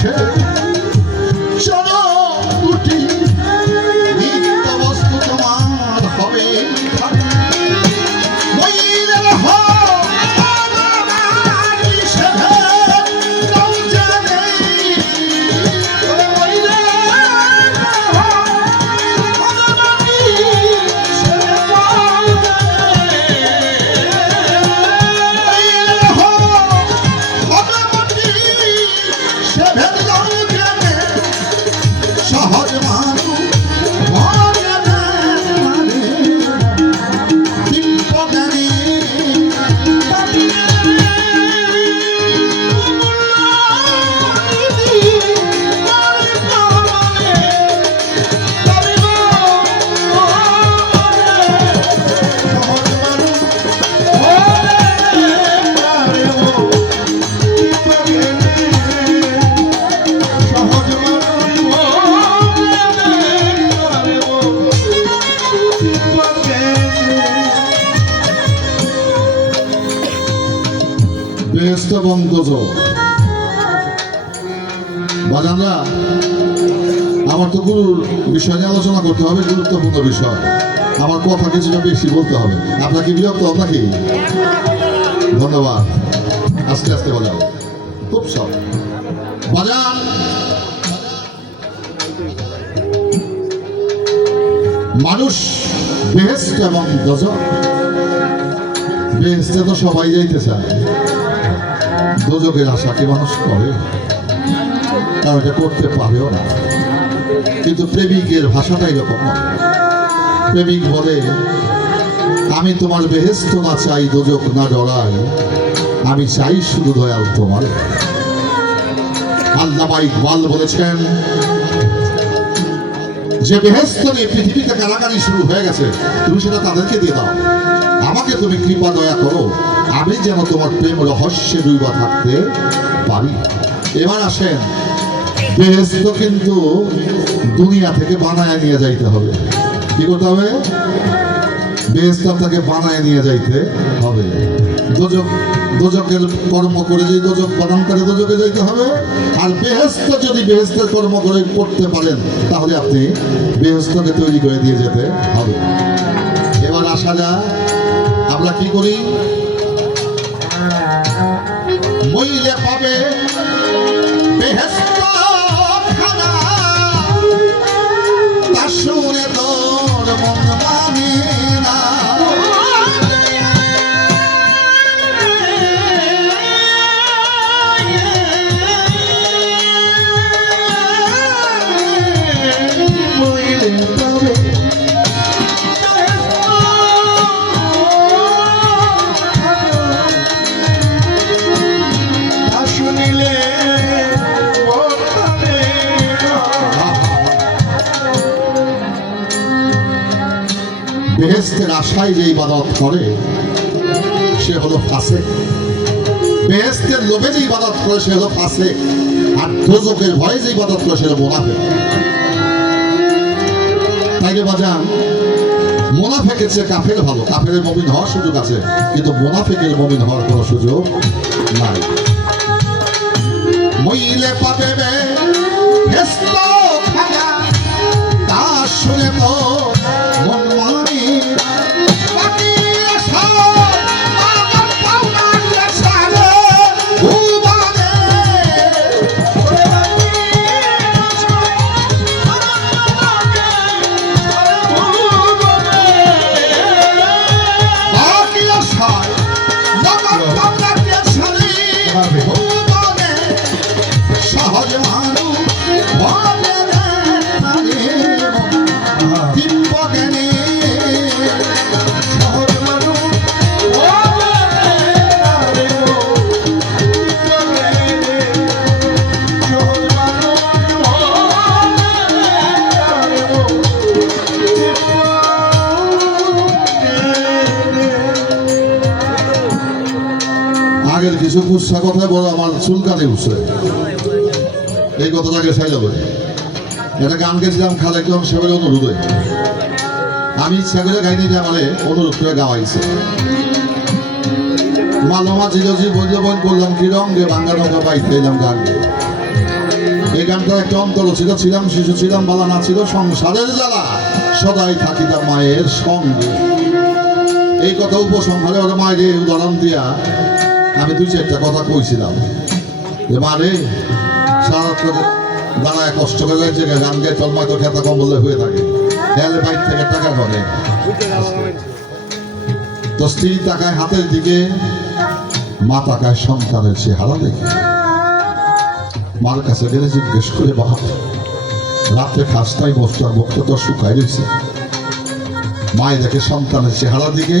Shake it. বেহেস্ত দোজক বাজানরা, আমার তো গুরুর বিষয় নিয়ে আলোচনা করতে হবে, গুরুত্বপূর্ণ বিষয়। আমার কথা কিছুটা বেশি বলতে হবে। আপনাকে বিরক্ত আপনাকে ধন্যবাদ। আস্তে আস্তে বাজাও খুব সব বাজান! মানুষ বেহেস্ত এবং দোজক বেহেস্তে তো সবাই যাইতে চায়। দোজকের আশা কি মানুষ করে? কারণ এটা করতে পারেও না। কিন্তু প্রেমিকের ভাষাটা এরকম প্রেমিক বলে, আমি তোমার বেহেস্ত না চাই দোজক না ডরাই আমি চাই শুধু দয়াল তোমার। আল্লামা ইকবাল বলেছেন, যে বেহেস্ত নিয়ে পৃথিবীতে কারাকারি শুরু হয়ে গেছে, তুমি সেটা তাদেরকে দিয়ে দাও। আমাকে তুমি কৃপা দয়া করো। আমি যেন তোমার প্রেম রহস্যে ডুবা থাকতে পারি। এবার আসেন। বেহেস্ত কিন্তু দুনিয়া থেকে বানায় নিয়ে যাইতে হবে। কি করতে হবে? বেহেস্ত তাকে বানায় নিয়ে যাইতে হবে। দোজক, দোজকের কর্ম করে যদি দোজক বানান করে, দোজকে যাইতে হবে। আর বেহেস্ত যদি বেহেস্তের কর্ম করে করতে পারেন, তাহলে আপনি বেহেস্তকে তৈরি করে দিয়ে যেতে হবে। এবার আসা যায় আমরা কি করি? মইলে পাবে বেহেস্ত আশায় যে ইবাদত করে, সে হলো ফাসে বেহেস্তের লোভে যে ইবাদত করে, সে হলো ফাসে আর দোজকের ভয়ে যে ইবাদত করে, সে হলো মোনাফে তাই রে বাজান মোনাফেকের চেয়ে কাফের ভালো। কাফের মমিন হওয়ার সুযোগ আছে, কিন্তু মোনাফেকের মমিন হওয়ার কোনো সুযোগ নাই। মইলে পাবে তা শুনে তো আগের কিছু কুৎসা কথায় বড় আমার চুলকানি উঠছে এই কথাটাকে সাই যাবে একটা গান গেছিলাম খালেক সাহেবের অনুরোধে? আমি ইচ্ছা করে গাইনি যে আমারে অনুরোধ করে গাওয়াইছে। মালমা জিরজি বৈদ্য বন করলাম কি রঙে বাঙ্গা নৌকা পাইতে এলাম গান। গেয়ে। একটা একটা অন্তর ছিল ছিলাম, শিশু ছিলাম বালা না ছিল সংসারের জ্বালা। সদাই থাকিতাম মায়ের সঙ্গে। এই কথা উপসংহারে ওরা মায়ের উদাহরণ দিয়া আমি দুই চারটা কথা কইছিলাম। মারে দাঁড়ায় কষ্ট করে যাচ্ছে গান গায়ে তলমায় তো খেতা কম বললে হয়ে থাকে। হেলে বাইক থেকে টাকা করে তো স্ত্রী তাকায় হাতের দিকে, মা তাকায় সন্তানের সে হারা দেখে। মার কাছে গেলে জিজ্ঞেস করে, বাবা রাত্রে খাসটাই বসতো আর বক্ত তো শুকাই রয়েছে? মায় দেখে সন্তানের চেহারা দিকে,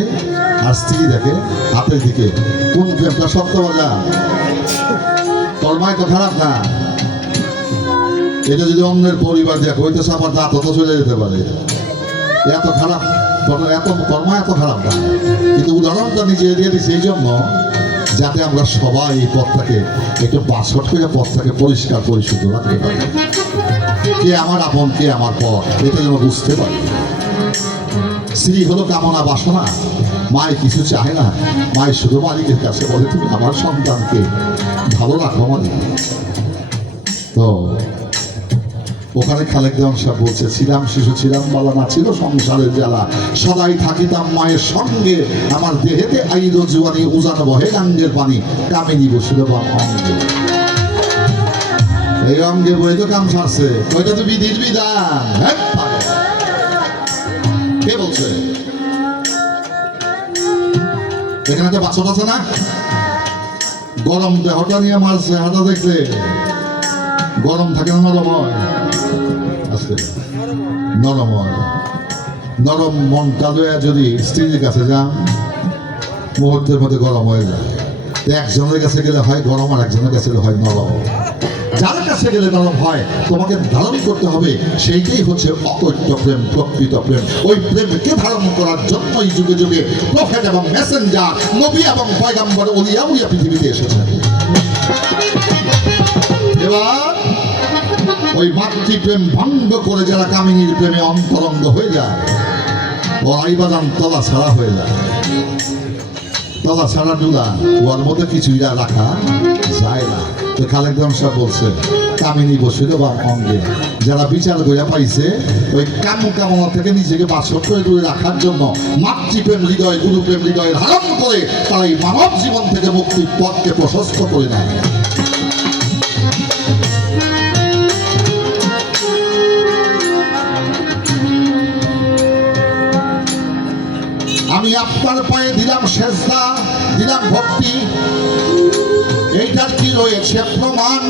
আর স্ত্রী দেখে হাতের দিকে। কোন প্রেমটা সত্য বলা? তোর মায় তো খারাপ না। এটা যদি অন্যের পরিবার দেখো হইতেছে আমার দাঁত তো চলে যেতে পারে। এত খারাপ এত কর্ম এত খারাপ না। কিন্তু উদাহরণটা নিজে দিয়ে দিচ্ছে এই জন্য, যাতে আমরা সবাই এই পথটাকে একটু বাসট করে পথটাকে পরিষ্কার, পরিশুদ্ধ রাখতে পারি। কে আমার আপন, কে আমার পথ, এটা যেন বুঝতে পারি। স্ত্রী হলো কামনা, বাসনা। মায় কিছু চায় না। মায়ের শুধু মালিকের কাছে বলে, তুমি আমার সন্তানকে ভালো রাখো মালিক তো ওখানে খালেক দেওয়ান সাহেব বলছে, ছিলাম, শিশু ছিলাম বলা না ছিল সংসারের জ্বালা। সদাই থাকিতাম মায়ের সঙ্গে। আমার দেহেতে আইল জুয়ানি উজানো বহে গাঙ্গের পানি। কামিনী বসিল বা অঙ্গে। এই অঙ্গে বই তো কাম সারছে। ওইটা তো বিধির বিধান। কে বলছে? এখানে তো বাচ্চা আছে না? গরম দেহটা নিয়ে মারছে, হাটা দেখলে। গরম থাকে না নরম হয় আজকে নরম মনটা লইয়া যদি স্ত্রীর কাছে যান, মুহূর্তের মধ্যে গরম হয়ে যায়। একজনের কাছে গেলে হয় গরম আর একজনের কাছে গেলে হয় নরম। যার কাছে গেলে নরম হয়, তোমাকে ধারণ করতে হবে, সেইটাই হচ্ছে অকৈত্য প্রেম, প্রকৃত প্রেম। ওই প্রেমকে ধারণ করার জন্যই যুগে যুগে প্রফেট এবং মেসেঞ্জার নবী এবং পয়গাম্বর উলিয়া উলিয়া পৃথিবীতে এসেছেন। এবার ওই মাতৃপ্রেম ভঙ্গ করে যারা কামিনীর প্রেমে অন্তরঙ্গ হয়ে যায় ও আইবাদান তলা ছাড়া হয়ে যায়। তলা ছাড়া ডুলা ওর মধ্যে কিছুই আর রাখা যায় না। তো খালেক সাহেব বলছে, কামিনী বসিল বা অঙ্গে। যারা বিচার করিয়া পাইছে, ওই কাম কামনা থেকে নিজেকে বাসক করে দূরে রাখার জন্য মাতৃপ্রেম হৃদয় গুরুপ্রেম হৃদয় ধারণ করে তারা এই মানব জীবন থেকে মুক্তির পথকে প্রশস্ত করে নেয়। আমি আপনার পায়ে দিলাম সেজদা, দিলাম ভক্তি। এইটার কি রয়েছে প্রমাণ?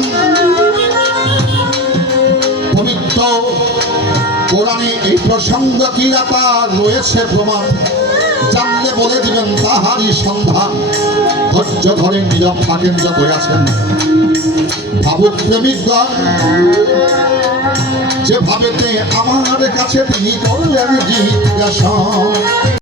পবিত্র কোরআনে এই প্রসঙ্গ কি তার রয়েছে প্রমাণ? জানলে বলে দিবেন, তাহারই সন্ধান। ধৈর্য ধরে নীরব থাকেন যত আছেন। ভাবুক প্রেমিকগণ, যেভাবেতে আমার কাছে তিনি করলেন জিজ্ঞাসা